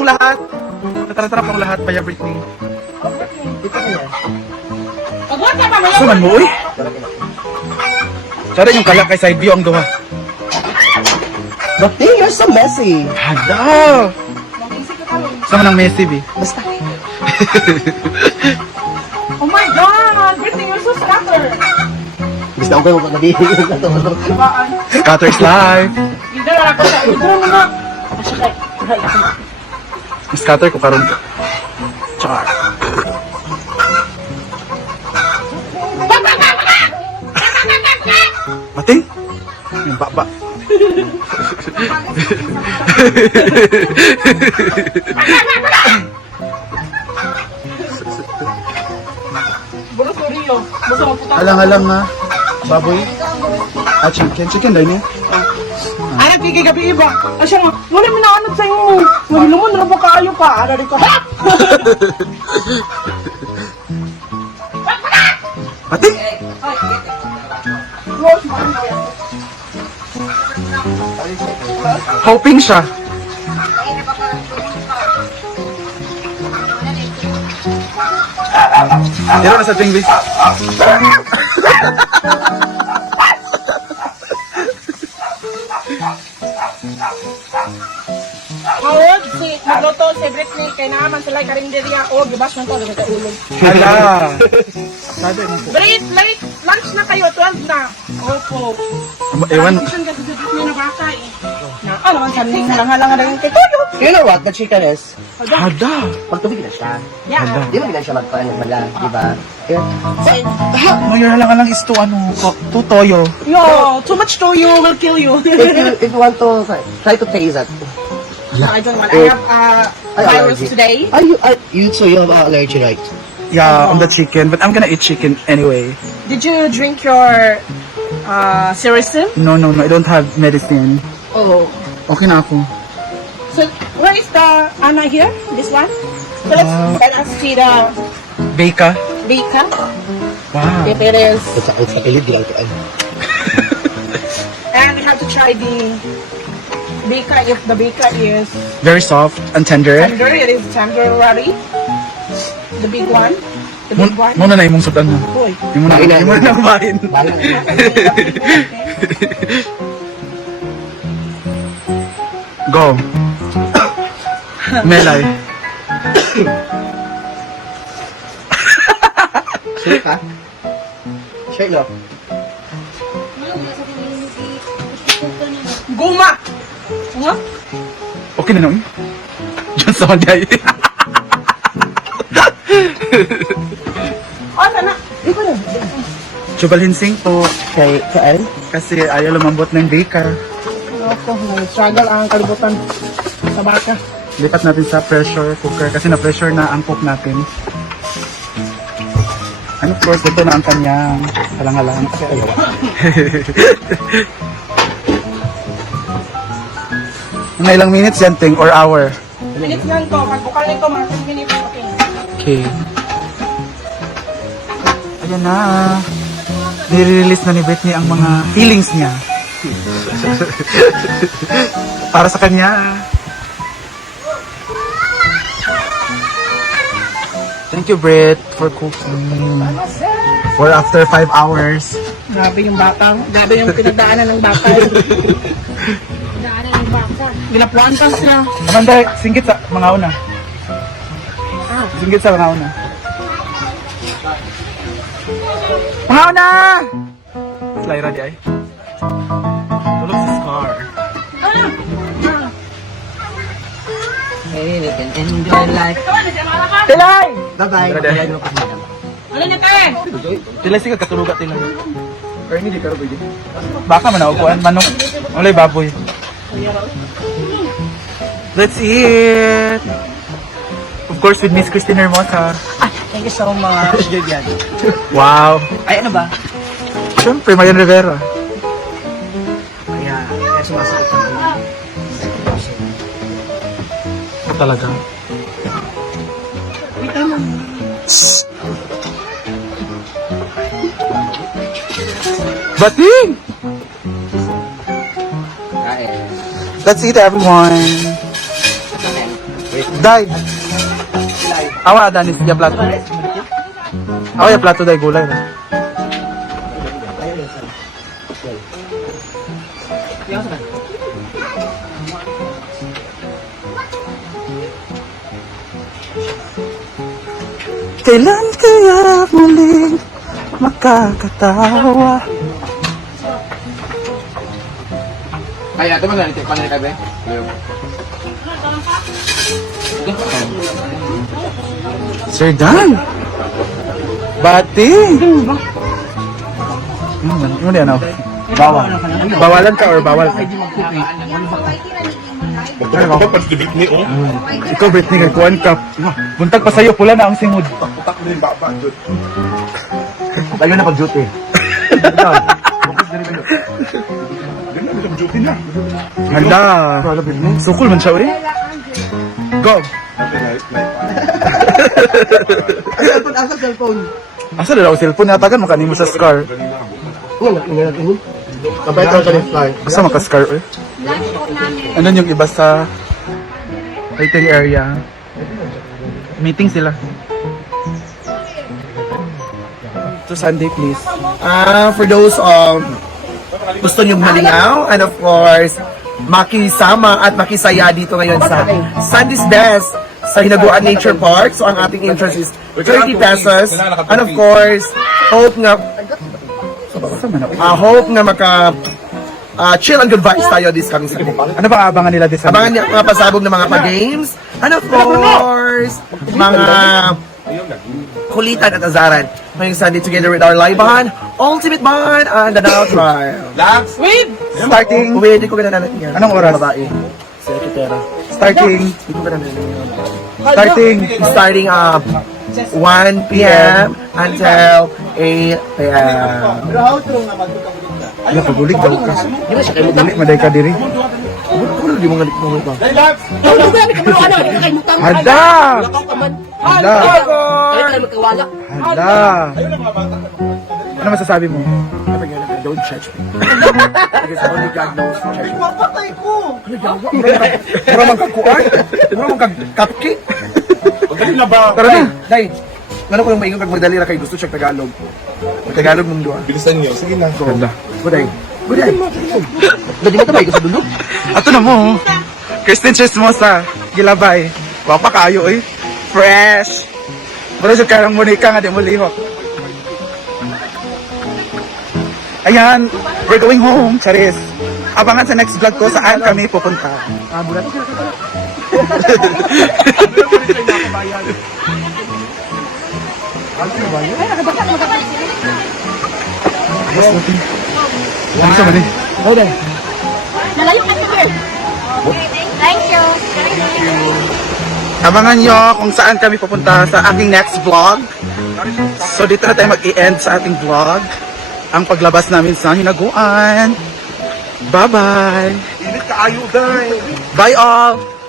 ang lahat. Tara po ang lahat, Baya Britney. Dito ka yan. Suman mo, uy. Sorry yung kalak kay side view ang gawa. Bakit? You're so messy. Hada! Sama ng Messi, B. Basta. Oh my God! Britney, you're so scattered! Basta ako kayo magkakabihig. Scatter's life. Hindi na ako sa idro mo na. Scatter ko karon. Char. Mating? Yung baba. Bulo ko Rio. Bulo mo puta. Alang-alang nga. Baboy. Ah, chicken dahil niya. Anak, kikay gabi iba. Asya nga, wala mo na anod sa'yo. Wala naman, na ba kayo pa? Ano rin ko? Ha? Mating? Hoping siya. Dito na sa tingvis. Awod, si magluto si Britney kay naman sila karinderya o gibas man to dapat sa ulog. Hala. Sabi mo po. Late lunch na kayo 12 na. Opo. Ewan. Saan ka si Britney na bata eh. Na ano man saling halang-halang na kay Toyo. You know what? The chicken is, Hada. pagtubig na siya. Yeah. Di ba bilang siya magpaano mala, di ba? Ngayon lang is to ano, to toyo. Yo, too much Toyo will kill you. If you want to try to taste that. I don't want. I have virus allergy. today. You so you have allergy, right? Yeah, on the chicken, but I'm gonna eat chicken anyway. Did you drink your Sericin? No, I don't have medicine. Oh. Okay na ako. So where is the Anna here? This one? So let us see the Beka. bacon. Wow. If it is, Sa kilid, di lang ito. and we have to try the bacon. If the bacon is Very soft and tender. tender, it is tender already. The big one. The big one. Muna na imong sudan mo. Uy. Yung muna na kumain. Go. Melay. Sure ka? Sure, no? Guma. Huh? Okay na nung. Diyan sa manday. Oh, sana. Di ko na. Chubalinsing po. Saan? Kasi ayaw lumambot ng baker. Ako, struggle ang kalibutan sa baka. Lipat natin sa pressure cooker kasi na-pressure na ang cook natin. And of course, ito na ang kanyang halang-halang. Mga ilang minutes yan, Ting, or hour? Minutes lang to. Pagbukal nito, mga 10 minutes. Okay. Okay. Ayan na. Nire-release na ni Britney ang mga feelings niya. Para sa kanya. Thank you, Brit, for cooking. For after 5 hours. Grabe yung bata. Grabe yung pinagdaanan ng bata. Pinagdaanan ng bata. Ginapuantas na. Amanda, singgit sa mga una. Singgit sa mga una. Mga una! Slyra di ay. Tulog sa scar. Hey, we can enjoy life. Tilay! Bye-bye. Ano na tayo? Tilay sige katulugat tilay. Pero hindi di karo pwede. Baka man ako kuan manok. Ulay baboy. Let's eat! Of course with Miss Christine Hermosa. Thank you so much. Wow! Ay, ano ba? Siyempre, Mayan Rivera. Kaya sumasakit ang Ito talaga. Bating! kain. Let's eat, everyone. Wait. Day. Awa, danis, ya plato. Awa, ya plato, day, gulay. Na. Kailan kaya muling makakatawa? Kaya ito ba ganito? Paano ka ba? Sir Dan! Bati! Ano yan ako? Bawal. Bawalan ka or bawal ka? Ikaw, Britney, kagkuhan ka. Buntag pa sa'yo, pula na ang singod. Tayo na pag-duty. Hala. Sukul man siya, uri. Go. Asa cellphone? Asa na daw cellphone? Natagan, makanin mo sa scar. Kapay ka ka fly. Asa maka-scar, uri? Ano yung iba sa waiting area? Meeting sila. To Sunday, please. For those gusto nyo malingaw, and of course, makisama at makisaya dito ngayon sa Sunday's Best sa Hinaguan Nature Park. So, ang ating entrance is 30 pesos. And of course, hope nga chill and good vibes tayo this coming Sunday. Ano ba abangan nila this Abangan niyo mga pasabog ng mga pa-games. And of course, mga kulitan at azaran ngayong Sunday together with our live band, Ultimate Band, and the Now Trial. Starting, Pwede ko ganun natin yan. Anong oras? Babae. Sekretera. starting, Hindi ko ganun natin yan. starting. Starting 1 p.m. until 8 p.m. Ala, pagulig daw ka. Dili, maday ka diri. Ano di mo nga mo ito? Hada! Hada! Hada! Ano masasabi mo? Don't judge me. Because only God knows. Papatay ko! Mura mang kagkuan? Mura mang cupcake? Tara na! Day, ano ko yung maingon kag magdali ra kay gusto siya Tagalog. Tagalog mong duha. Bilisan niyo. Sige na. Hada. Buday. Buday. Dadi mo tabay ko sa dulog. Ato na mo. Kristen Chismosa. Gilabay. Wapa kayo eh. Fresh. Pero sa karang Monica nga di mo lihok. Ayan, we're going home, Charis. Abangan sa next vlog ko saan kami pupunta. Bulat. Ano sa mali? Buday. Nalayo ka sir. Thank you. Abangan nyo kung saan kami pupunta sa aking next vlog. So dito na tayo mag-i-end sa ating vlog. Ang paglabas namin sa Hinaguan. Bye-bye! Init ka ayo, day. Bye all!